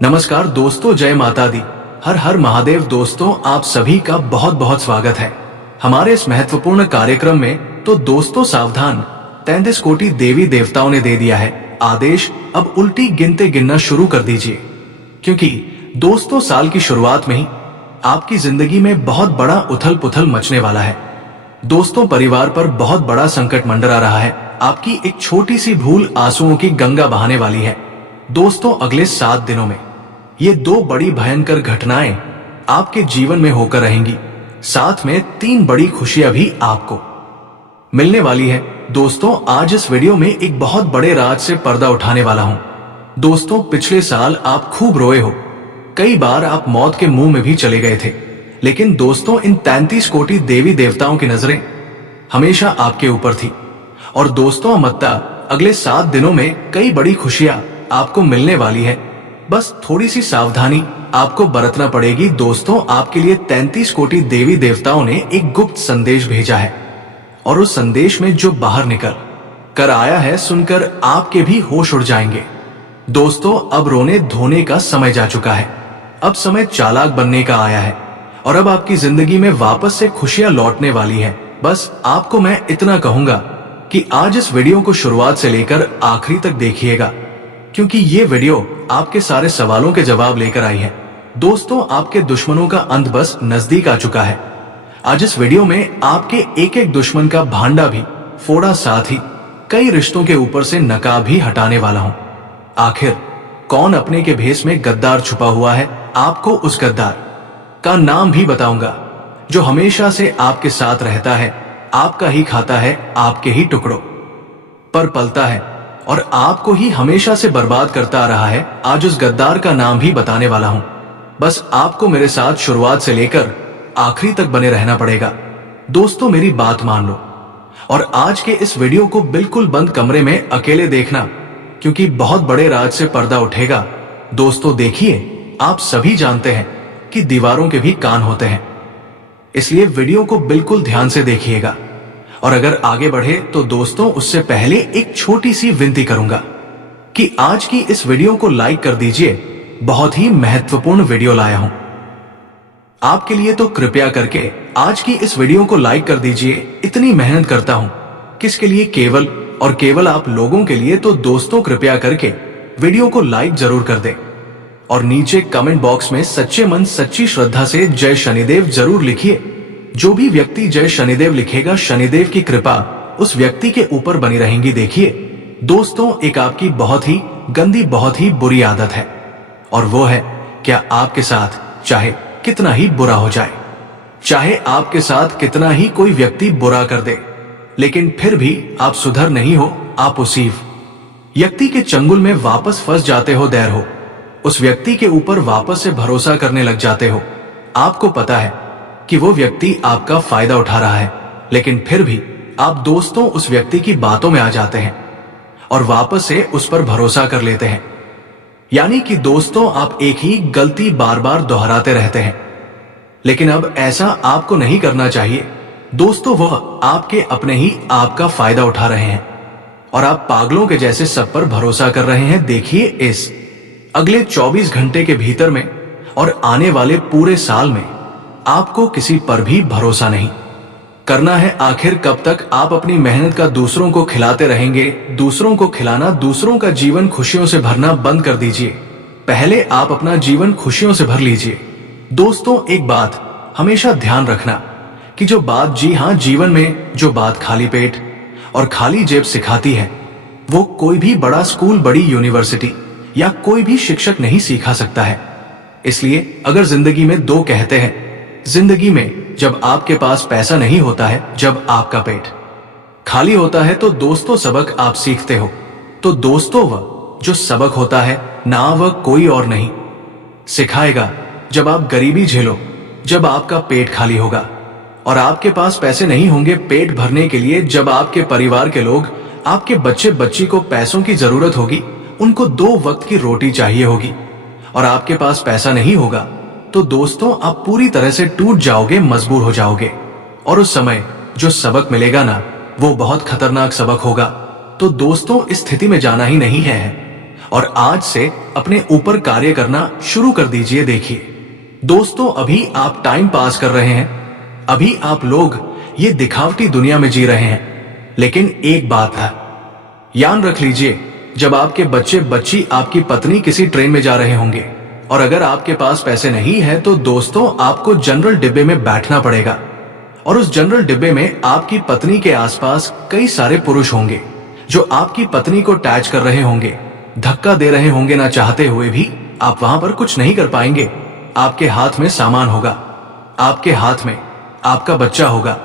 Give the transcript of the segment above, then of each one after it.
नमस्कार दोस्तों, जय माता दी। हर हर महादेव। दोस्तों, आप सभी का बहुत बहुत स्वागत है हमारे इस महत्वपूर्ण कार्यक्रम में। तो दोस्तों सावधान, 33 कोटि देवी देवताओं ने दे दिया है आदेश। अब उल्टी गिनते गिनना शुरू कर दीजिए, क्योंकि दोस्तों साल की शुरुआत में ही आपकी जिंदगी में बहुत बड़ा उथल पुथल मचने वाला है। दोस्तों, परिवार पर बहुत बड़ा संकट मंडरा रहा है। आपकी एक छोटी सी भूल आंसुओं की गंगा बहाने वाली है। दोस्तों, अगले 7 दिनों में ये 2 बड़ी भयंकर घटनाएं आपके जीवन में होकर रहेंगी। साथ में 3 बड़ी खुशियां भी आपको मिलने वाली है। दोस्तों, आज इस वीडियो में एक बहुत बड़े राज से पर्दा उठाने वाला हूं। दोस्तों, पिछले साल आप खूब रोए हो, कई बार आप मौत के मुंह में भी चले गए थे, लेकिन दोस्तों इन 33 कोटि देवी देवताओं की नजरें हमेशा आपके ऊपर थी। और दोस्तों, अमत्ता अगले 7 दिनों में कई बड़ी खुशियां आपको मिलने वाली है। बस थोड़ी सी सावधानी आपको बरतना पड़ेगी। दोस्तों, आपके लिए 33 कोटि देवी देवताओं ने एक गुप्त संदेश भेजा है, और उस संदेश में जो बाहर निकल कर आया है, सुनकर आपके भी होश उड़ जाएंगे। दोस्तों, अब रोने धोने का समय जा चुका है। अब समय चालाक बनने का आया है, और अब आपकी जिंदगी में वापस से खुशियां लौटने वाली है। बस आपको मैं इतना कहूंगा कि आज इस वीडियो को शुरुआत से लेकर आखिरी तक देखिएगा, क्योंकि ये वीडियो आपके सारे सवालों के जवाब लेकर आई है। दोस्तों, आपके दुश्मनों का अंत बस नजदीक आ चुका है। आज इस वीडियो में आपके एक एक दुश्मन का भांडा भी फोड़ा, साथ ही कई रिश्तों के ऊपर से नकाब भी हटाने वाला हूं। आखिर कौन अपने के भेष में गद्दार छुपा हुआ है, आपको उस गद्दार का नाम भी बताऊंगा, जो हमेशा से आपके साथ रहता है, आपका ही खाता है, आपके ही टुकड़ों पर पलता है, और आपको ही हमेशा से बर्बाद करता आ रहा है। आज उस गद्दार का नाम भी बताने वाला हूं। बस आपको मेरे साथ शुरुआत से लेकर आखिरी तक बने रहना पड़ेगा। दोस्तों, मेरी बात मान लो, और आज के इस वीडियो को बिल्कुल बंद कमरे में अकेले देखना, क्योंकि बहुत बड़े राज से पर्दा उठेगा। दोस्तों देखिए, आप सभी जानते हैं कि दीवारों के भी कान होते हैं, इसलिए वीडियो को बिल्कुल ध्यान से देखिएगा। और अगर आगे बढ़े तो दोस्तों, उससे पहले एक छोटी सी विनती करूंगा कि आज की इस वीडियो को लाइक कर दीजिए। बहुत ही महत्वपूर्ण वीडियो लाया हूं आपके लिए, तो कृपया करके आज की इस वीडियो को लाइक कर दीजिए। इतनी मेहनत करता हूं किसके लिए? केवल और केवल आप लोगों के लिए। तो दोस्तों, कृपया करके वीडियो को लाइक जरूर कर दें, और नीचे कमेंट बॉक्स में सच्चे मन सच्ची श्रद्धा से जय शनिदेव जरूर लिखिए। जो भी व्यक्ति जय शनिदेव लिखेगा, शनिदेव की कृपा उस व्यक्ति के ऊपर बनी रहेंगी। देखिए दोस्तों, एक आपकी बहुत ही गंदी, बहुत ही बुरी आदत है, और वो है, क्या आपके साथ चाहे कितना ही बुरा हो जाए, चाहे आपके साथ कितना ही कोई व्यक्ति बुरा कर दे, लेकिन फिर भी आप सुधर नहीं हो। आप उसी व्यक्ति के चंगुल में वापस फंस जाते हो, दैर हो, उस व्यक्ति के ऊपर वापस से भरोसा करने लग जाते हो। आपको पता है कि वो व्यक्ति आपका फायदा उठा रहा है, लेकिन फिर भी आप दोस्तों उस व्यक्ति की बातों में आ जाते हैं और वापस से उस पर भरोसा कर लेते हैं। यानी कि दोस्तों, आप एक ही गलती बार बार दोहराते रहते हैं। लेकिन अब ऐसा आपको नहीं करना चाहिए। दोस्तों, वह आपके अपने ही आपका फायदा उठा रहे हैं, और आप पागलों के जैसे सब पर भरोसा कर रहे हैं। देखिए, इस अगले 24 घंटे के भीतर में और आने वाले पूरे साल में आपको किसी पर भी भरोसा नहीं करना है। आखिर कब तक आप अपनी मेहनत का दूसरों को खिलाते रहेंगे? दूसरों को खिलाना, दूसरों का जीवन खुशियों से भरना बंद कर दीजिए। पहले आप अपना जीवन खुशियों से भर लीजिए। दोस्तों, एक बात हमेशा ध्यान रखना कि जो बात, जी हां, जीवन में जो बात खाली पेट और खाली जेब सिखाती है, वो कोई भी बड़ा स्कूल, बड़ी यूनिवर्सिटी या कोई भी शिक्षक नहीं सिखा सकता है। इसलिए अगर जिंदगी में 2 कहते हैं, जिंदगी में जब आपके पास पैसा नहीं होता है, जब आपका पेट खाली होता है, तो दोस्तों सबक आप सीखते हो। तो दोस्तों, वह जो सबक होता है ना, वह कोई और नहीं सिखाएगा जब आप गरीबी झेलो, जब आपका पेट खाली होगा और आपके पास पैसे नहीं होंगे पेट भरने के लिए। जब आपके परिवार के लोग, आपके बच्चे बच्ची को पैसों की जरूरत होगी, उनको 2 वक्त की रोटी चाहिए होगी, और आपके पास पैसा नहीं होगा, तो दोस्तों आप पूरी तरह से टूट जाओगे, मजबूर हो जाओगे। और उस समय जो सबक मिलेगा ना, वो बहुत खतरनाक सबक होगा। तो दोस्तों, इस स्थिति में जाना ही नहीं है, और आज से अपने ऊपर कार्य करना शुरू कर दीजिए। देखिए दोस्तों, अभी आप टाइम पास कर रहे हैं, अभी आप लोग ये दिखावटी दुनिया में जी रहे हैं, लेकिन एक बात है, याद रख लीजिए, जब आपके बच्चे बच्ची आपकी पत्नी किसी ट्रेन में जा रहे होंगे और अगर आपके पास पैसे नहीं है तो दोस्तों आपको जनरल डिब्बे में बैठना पड़ेगा और उस जनरल डिब्बे में आपकी पत्नी के आसपास कई सारे पुरुष होंगे जो आपकी पत्नी को टैच कर रहे होंगे, धक्का दे रहे होंगे। ना चाहते हुए भी आप वहां पर कुछ नहीं कर पाएंगे। आपके हाथ में सामान होगा, आपके हाथ में आपका बच्चा होगा,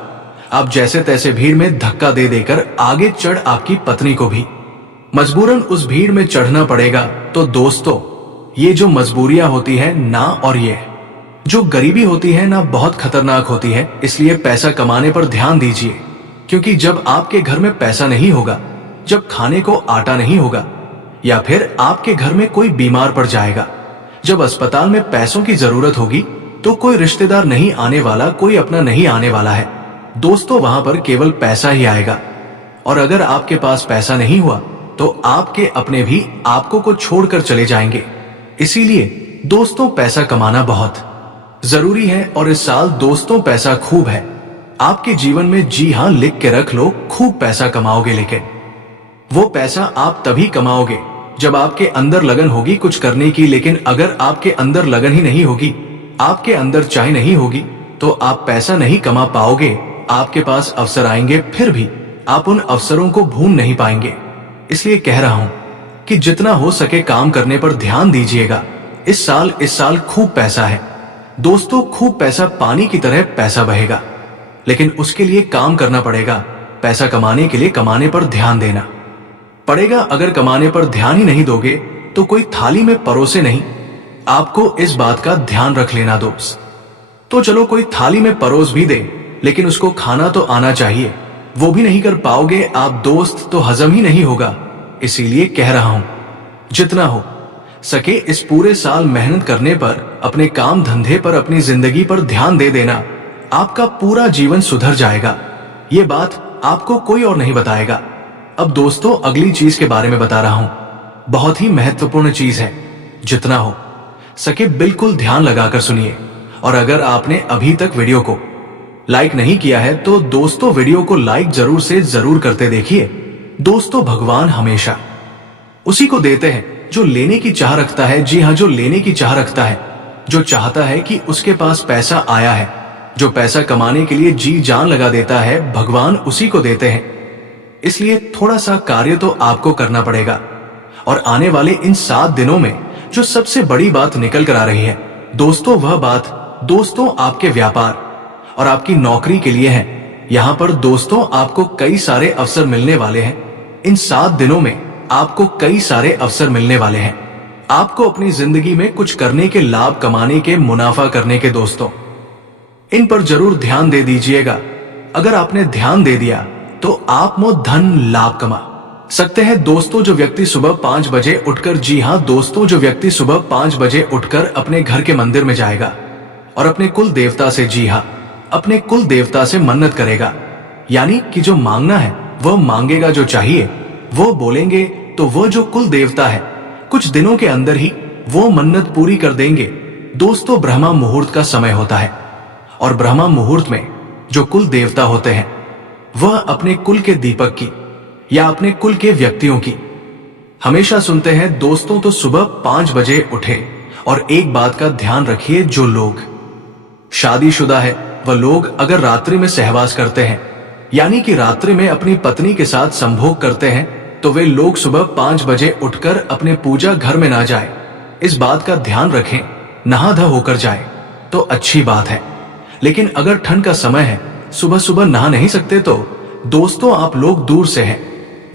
आप जैसे तैसे भीड़ में धक्का दे देकर आगे चढ़ आपकी पत्नी को भी मजबूरन उस भीड़ में चढ़ना पड़ेगा। तो दोस्तों, ये जो मजबूरियां होती है ना, और ये जो गरीबी होती है ना, बहुत खतरनाक होती है। इसलिए पैसा कमाने पर ध्यान दीजिए, क्योंकि जब आपके घर में पैसा नहीं होगा, जब खाने को आटा नहीं होगा, या फिर आपके घर में कोई बीमार पड़ जाएगा, जब अस्पताल में पैसों की जरूरत होगी, तो कोई रिश्तेदार नहीं आने वाला, कोई अपना नहीं आने वाला है दोस्तों, वहां पर केवल पैसा ही आएगा। और अगर आपके पास पैसा नहीं हुआ तो आपके अपने भी आपको को छोड़कर चले जाएंगे। इसीलिए दोस्तों, पैसा कमाना बहुत जरूरी है और इस साल दोस्तों पैसा खूब है आपके जीवन में। जी हां, लिख के रख लो, खूब पैसा कमाओगे, लेकिन वो पैसा आप तभी कमाओगे जब आपके अंदर लगन होगी कुछ करने की। लेकिन अगर आपके अंदर लगन ही नहीं होगी, आपके अंदर चाह नहीं होगी, तो आप पैसा नहीं कमा पाओगे। आपके पास अवसर आएंगे, फिर भी आप उन अवसरों को भूल नहीं पाएंगे। इसलिए कह रहा हूं कि जितना हो सके काम करने पर ध्यान दीजिएगा। इस साल खूब पैसा है दोस्तों, खूब पैसा, पानी की तरह पैसा बहेगा, लेकिन उसके लिए काम करना पड़ेगा। पैसा कमाने के लिए कमाने पर ध्यान देना पड़ेगा। अगर कमाने पर ध्यान ही नहीं दोगे तो कोई थाली में परोसे नहीं, आपको इस बात का ध्यान रख लेना दोस्त। तो चलो कोई थाली में परोस भी दे, लेकिन उसको खाना तो आना चाहिए, वो भी नहीं कर पाओगे आप दोस्त, तो हजम ही नहीं होगा। इसीलिए कह रहा हूं, जितना हो सके इस पूरे साल मेहनत करने पर, अपने काम धंधे पर, अपनी जिंदगी पर ध्यान दे देना। आपका पूरा जीवन सुधर जाएगा। ये बात आपको कोई और नहीं बताएगा। अब दोस्तों, अगली चीज के बारे में बता रहा हूं, बहुत ही महत्वपूर्ण चीज है। जितना हो सके बिल्कुल ध्यान लगाकर सुनिए। और अगर आपने अभी तक वीडियो को लाइक नहीं किया है तो दोस्तों वीडियो को लाइक जरूर से जरूर करते देखिए। दोस्तों, भगवान हमेशा उसी को देते हैं जो लेने की चाह रखता है। जी हां, जो लेने की चाह रखता है, जो चाहता है कि उसके पास पैसा आया है, जो पैसा कमाने के लिए जी जान लगा देता है, भगवान उसी को देते हैं। इसलिए थोड़ा सा कार्य तो आपको करना पड़ेगा। और आने वाले इन 7 दिनों में जो सबसे बड़ी बात निकल कर आ रही है दोस्तों, वह बात दोस्तों आपके व्यापार और आपकी नौकरी के लिए है। यहां पर दोस्तों आपको कई सारे अवसर मिलने वाले हैं। इन 7 दिनों में आपको कई सारे अवसर मिलने वाले हैं। आपको अपनी जिंदगी में कुछ करने के, लाभ कमाने के, मुनाफा करने के दोस्तों, इन पर जरूर ध्यान दे दीजिएगा। अगर आपने ध्यान दे दिया तो आप धन लाभ कमा सकते हैं दोस्तों। जो व्यक्ति सुबह 5 बजे उठकर, जी हां दोस्तों, जो व्यक्ति सुबह 5 बजे उठकर अपने घर के मंदिर में जाएगा और अपने कुल देवता से, जी हां, अपने कुल देवता से मन्नत करेगा, यानी कि जो मांगना है वह मांगेगा, जो चाहिए वो बोलेंगे, तो वो जो कुल देवता है कुछ दिनों के अंदर ही वो मन्नत पूरी कर देंगे। दोस्तों, ब्रह्मा मुहूर्त का समय होता है और ब्रह्मा मुहूर्त में जो कुल देवता होते हैं वह अपने कुल के दीपक की या अपने कुल के व्यक्तियों की हमेशा सुनते हैं दोस्तों। तो सुबह 5 बजे उठे और एक बात का ध्यान रखिए, जो लोग शादीशुदा है वह लोग अगर रात्रि में सहवास करते हैं, यानी कि रात्रि में अपनी पत्नी के साथ संभोग करते हैं, तो वे लोग सुबह 5 बजे उठकर अपने पूजा घर में ना जाए। इस बात का ध्यान रखें, नहा धा होकर जाए तो अच्छी बात है। लेकिन अगर ठंड का समय है, सुबह सुबह नहा नहीं सकते, तो दोस्तों आप लोग दूर से हैं,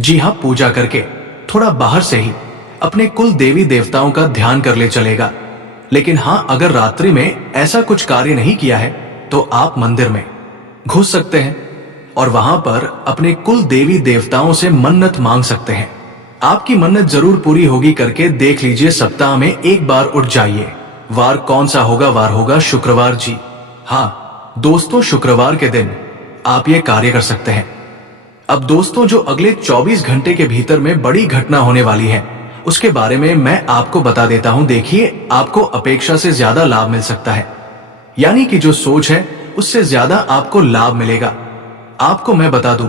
जी हां, पूजा करके थोड़ा बाहर से ही अपने कुल देवी देवताओं का ध्यान कर ले चलेगा। लेकिन हां, अगर रात्रि में ऐसा कुछ कार्य नहीं किया है तो आप मंदिर में घुस सकते हैं और वहां पर अपने कुल देवी देवताओं से मन्नत मांग सकते हैं। आपकी मन्नत जरूर पूरी होगी। करके देख लीजिए। सप्ताह में एक बार उठ जाइए। वार कौन सा होगा? वार होगा शुक्रवार। जी हाँ दोस्तों, शुक्रवार के दिन आप ये कार्य कर सकते हैं। अब दोस्तों, जो अगले 24 घंटे के भीतर में बड़ी घटना होने वाली है उसके बारे में मैं आपको बता देता हूं। देखिए, आपको अपेक्षा से ज्यादा लाभ मिल सकता है, यानी कि जो सोच है उससे ज्यादा आपको लाभ मिलेगा। आपको मैं बता दूं,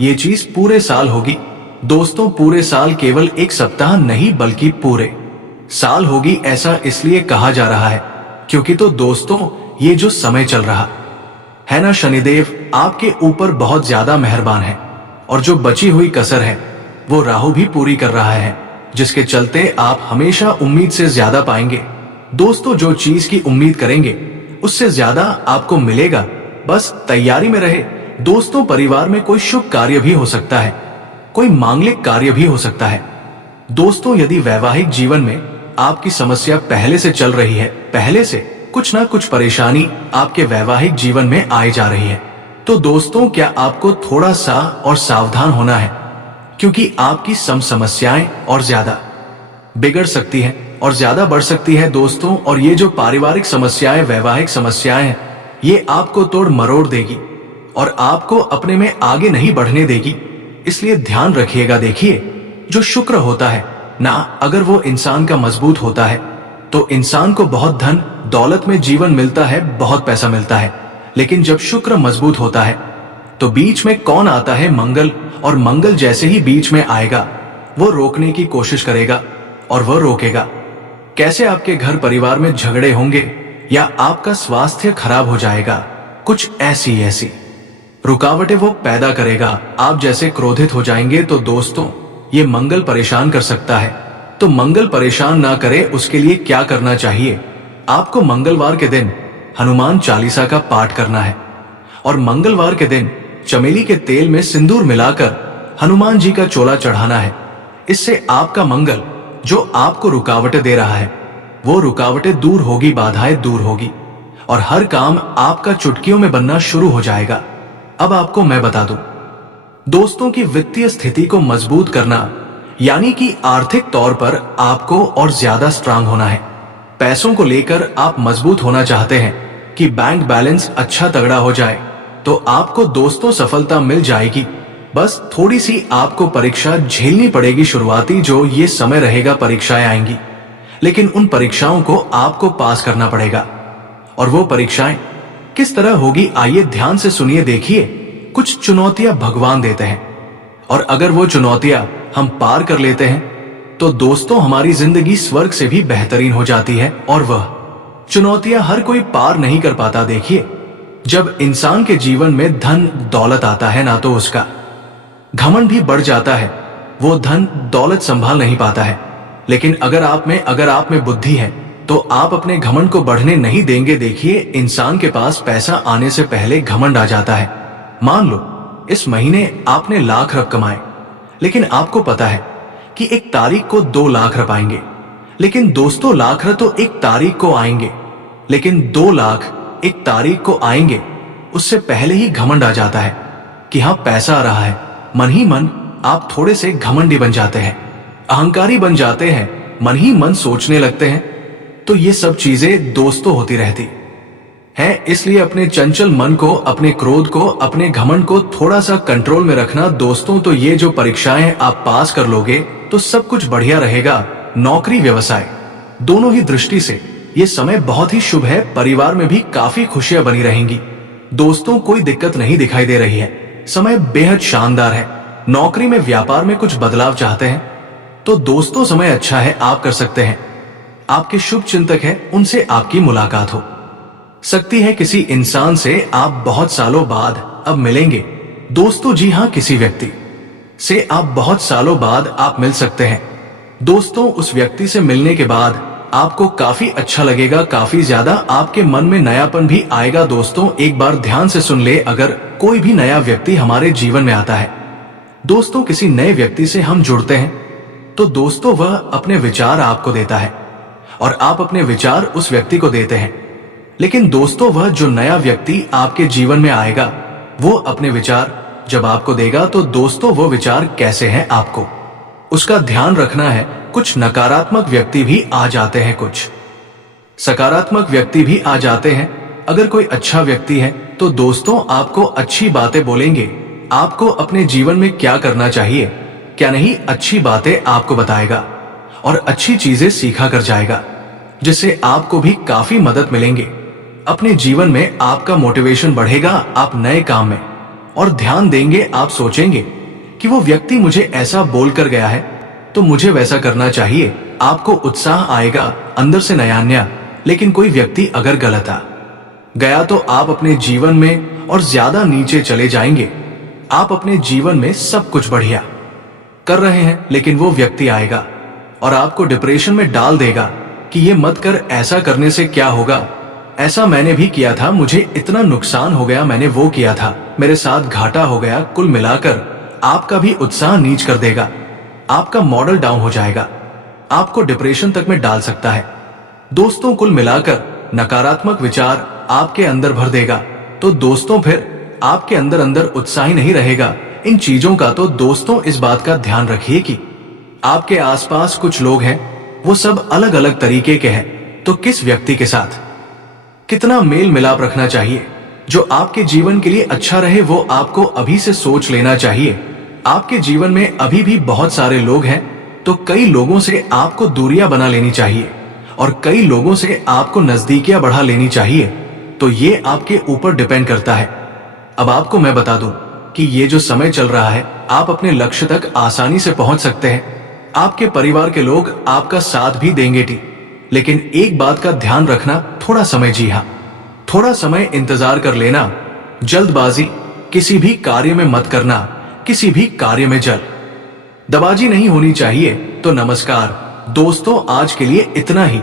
ये चीज पूरे साल होगी दोस्तों, पूरे साल, केवल एक सप्ताह नहीं बल्कि पूरे साल होगी। ऐसा इसलिए कहा जा रहा है क्योंकि तो दोस्तों, ये जो समय चल रहा है ना, शनिदेव आपके ऊपर बहुत ज्यादा मेहरबान है, और जो बची हुई कसर है वो राहु भी पूरी कर रहा है, जिसके चलते आप हमेशा उम्मीद से ज्यादा पाएंगे दोस्तों। जो चीज की उम्मीद करेंगे उससे ज्यादा आपको मिलेगा, बस तैयारी में रहे दोस्तों। परिवार में कोई शुभ कार्य भी हो सकता है, कोई मांगलिक कार्य भी हो सकता है दोस्तों। यदि वैवाहिक जीवन में आपकी समस्या पहले से चल रही है, पहले से कुछ ना कुछ परेशानी आपके वैवाहिक जीवन में आई जा रही है, तो दोस्तों क्या आपको थोड़ा सा और सावधान होना है, क्योंकि आपकी समस्याएं और ज्यादा बिगड़ सकती हैं और ज्यादा बढ़ सकती है दोस्तों। और ये जो पारिवारिक समस्याएं, वैवाहिक समस्याएं हैं, ये आपको तोड़ मरोड़ देगी और आपको अपने में आगे नहीं बढ़ने देगी, इसलिए ध्यान रखिएगा। देखिए, जो शुक्र होता है ना, अगर वो इंसान का मजबूत होता है तो इंसान को बहुत धन दौलत में जीवन मिलता है, बहुत पैसा मिलता है। लेकिन जब शुक्र मजबूत होता है तो बीच में कौन आता है? मंगल। और मंगल जैसे ही बीच में आएगा वो रोकने की कोशिश करेगा, और वह रोकेगा कैसे? आपके घर परिवार में झगड़े होंगे या आपका स्वास्थ्य खराब हो जाएगा, कुछ ऐसी रुकावटें वो पैदा करेगा। आप जैसे क्रोधित हो जाएंगे तो दोस्तों, ये मंगल परेशान कर सकता है। तो मंगल परेशान ना करे, उसके लिए क्या करना चाहिए? आपको मंगलवार के दिन हनुमान चालीसा का पाठ करना है, और मंगलवार के दिन चमेली के तेल में सिंदूर मिलाकर हनुमान जी का चोला चढ़ाना है। इससे आपका मंगल, जो आपको रुकावटें दे रहा है, वो रुकावटें दूर होगी, बाधाएं दूर होगी, और हर काम आपका चुटकियों में बनना शुरू हो जाएगा। अब आपको मैं बता दूं दोस्तों की वित्तीय स्थिति को मजबूत करना, यानी कि आर्थिक तौर पर आपको और ज्यादा स्ट्रांग होना है। पैसों को लेकर आप मजबूत होना चाहते हैं कि बैंक बैलेंस अच्छा तगड़ा हो जाए, तो आपको दोस्तों सफलता मिल जाएगी। बस थोड़ी सी आपको परीक्षा झेलनी पड़ेगी शुरुआती, जो ये समय रहेगा, परीक्षाएं आएंगी, लेकिन उन परीक्षाओं को आपको पास करना पड़ेगा। और वो परीक्षाएं किस तरह होगी, आइए ध्यान से सुनिए। देखिए, कुछ चुनौतियां भगवान देते हैं, और अगर वो चुनौतियां हम पार कर लेते हैं तो दोस्तों हमारी जिंदगी स्वर्ग से भी बेहतरीन हो जाती है। और वह चुनौतियां हर कोई पार नहीं कर पाता। देखिए, जब इंसान के जीवन में धन दौलत आता है ना, तो उसका घमंड भी बढ़ जाता है, वो धन दौलत संभाल नहीं पाता है। लेकिन अगर आप में बुद्धि है तो आप अपने घमंड को बढ़ने नहीं देंगे। देखिए, इंसान के पास पैसा आने से पहले घमंड आ जाता है। मान लो इस महीने आपने ₹1,00,000 कमाए, लेकिन आपको पता है कि एक तारीख को 2 लाख रुपए आएंगे। लेकिन दोस्तों, लाख तो एक तारीख को आएंगे, लेकिन 2 लाख एक तारीख को आएंगे, उससे पहले ही घमंड आ जाता है कि हाँ पैसा आ रहा है। मन ही मन आप थोड़े से घमंडी बन जाते हैं, अहंकारी बन जाते हैं, मन ही मन सोचने लगते हैं। तो ये सब चीजें दोस्तों होती रहती हैं। इसलिए अपने चंचल मन को, अपने क्रोध को, अपने घमंड को थोड़ा सा कंट्रोल में रखना दोस्तों। तो ये जो परीक्षाएं आप पास कर लोगे तो सब कुछ बढ़िया रहेगा। नौकरी व्यवसाय दोनों ही दृष्टि से ये समय बहुत ही शुभ है। परिवार में भी काफी खुशियां बनी रहेंगी दोस्तों, कोई दिक्कत नहीं दिखाई दे रही है। समय बेहद शानदार है। नौकरी में, व्यापार में कुछ बदलाव चाहते हैं तो दोस्तों समय अच्छा है, आप कर सकते हैं। आपके शुभ चिंतक हैं, उनसे आपकी मुलाकात हो सकती है। किसी इंसान से आप बहुत सालों बाद अब मिलेंगे दोस्तों। जी हाँ, किसी व्यक्ति से आप बहुत सालों बाद आप मिल सकते हैं दोस्तों। उस व्यक्ति से मिलने के बाद आपको काफी अच्छा लगेगा, काफी ज्यादा आपके मन में नयापन भी आएगा दोस्तों। एक बार ध्यान से सुन ले, अगर कोई भी नया व्यक्ति हमारे जीवन में आता है दोस्तों, किसी नए व्यक्ति से हम जुड़ते हैं तो दोस्तों वह अपने विचार आपको देता है और आप अपने विचार उस व्यक्ति को देते हैं। लेकिन दोस्तों, वह जो नया व्यक्ति आपके जीवन में आएगा वो अपने विचार जब आपको देगा तो दोस्तों वो विचार कैसे हैं आपको उसका ध्यान रखना है। कुछ नकारात्मक व्यक्ति भी आ जाते हैं, कुछ सकारात्मक व्यक्ति भी आ जाते हैं। अगर कोई अच्छा व्यक्ति है तो दोस्तों आपको अच्छी बातें बोलेंगे, आपको अपने जीवन में क्या करना चाहिए क्या नहीं, अच्छी बातें आपको बताएगा। और अच्छी चीजें सीखा कर जाएगा, जिससे आपको भी काफी मदद मिलेंगे। अपने जीवन में आपका मोटिवेशन बढ़ेगा आप नए काम में, और ध्यान देंगे। आप सोचेंगे कि वो व्यक्ति मुझे ऐसा बोल कर गया है तो मुझे वैसा करना चाहिए। आपको उत्साह आएगा अंदर से नया। लेकिन कोई व्यक्ति अगर गलत आ गया तो आप अपने जीवन में और ज्यादा नीचे चले जाएंगे। आप अपने जीवन में सब कुछ बढ़िया कर रहे हैं, लेकिन वो व्यक्ति आएगा और आपको डिप्रेशन में डाल देगा कि ये मत कर, ऐसा करने से क्या होगा, ऐसा मैंने भी किया था, मुझे इतना नुकसान हो गया, मैंने वो किया था, मेरे साथ घाटा हो गया। कुल मिलाकर आपका भी उत्साह नीच कर देगा, आपका मॉडल डाउन हो जाएगा, आपको डिप्रेशन तक में डाल सकता है। दोस्तों, कुल मिलाकर नकारात्मक विचार आपके अंदर भर देगा। तो दोस्तों, फिर आपके अंदर अंदर उत्साह ही नहीं रहेगा इन चीजों का। तो दोस्तों, इस बात का ध्यान रखिए कि आपके आसपास कुछ लोग हैं, वो सब अलग अलग तरीके के हैं। तो किस व्यक्ति के साथ कितना मेल मिलाप रखना चाहिए जो आपके जीवन के लिए अच्छा रहे, वो आपको अभी से सोच लेना चाहिए। आपके जीवन में अभी भी बहुत सारे लोग हैं, तो कई लोगों से आपको दूरियां बना लेनी चाहिए और कई लोगों से आपको नजदीकियां बढ़ा लेनी चाहिए। तो ये आपके ऊपर डिपेंड करता है। अब आपको मैं बता दूं कि ये जो समय चल रहा है, आप अपने लक्ष्य तक आसानी से पहुंच सकते हैं। आपके परिवार के लोग आपका साथ भी देंगे लेकिन एक बात का ध्यान रखना, थोड़ा समय, जी हाँ, थोड़ा समय इंतजार कर लेना। जल्दबाजी किसी भी कार्य में मत करना, किसी भी कार्य में जल्दबाजी नहीं होनी चाहिए। तो नमस्कार दोस्तों, आज के लिए इतना ही।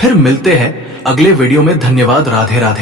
फिर मिलते हैं अगले वीडियो में। धन्यवाद। राधे राधे।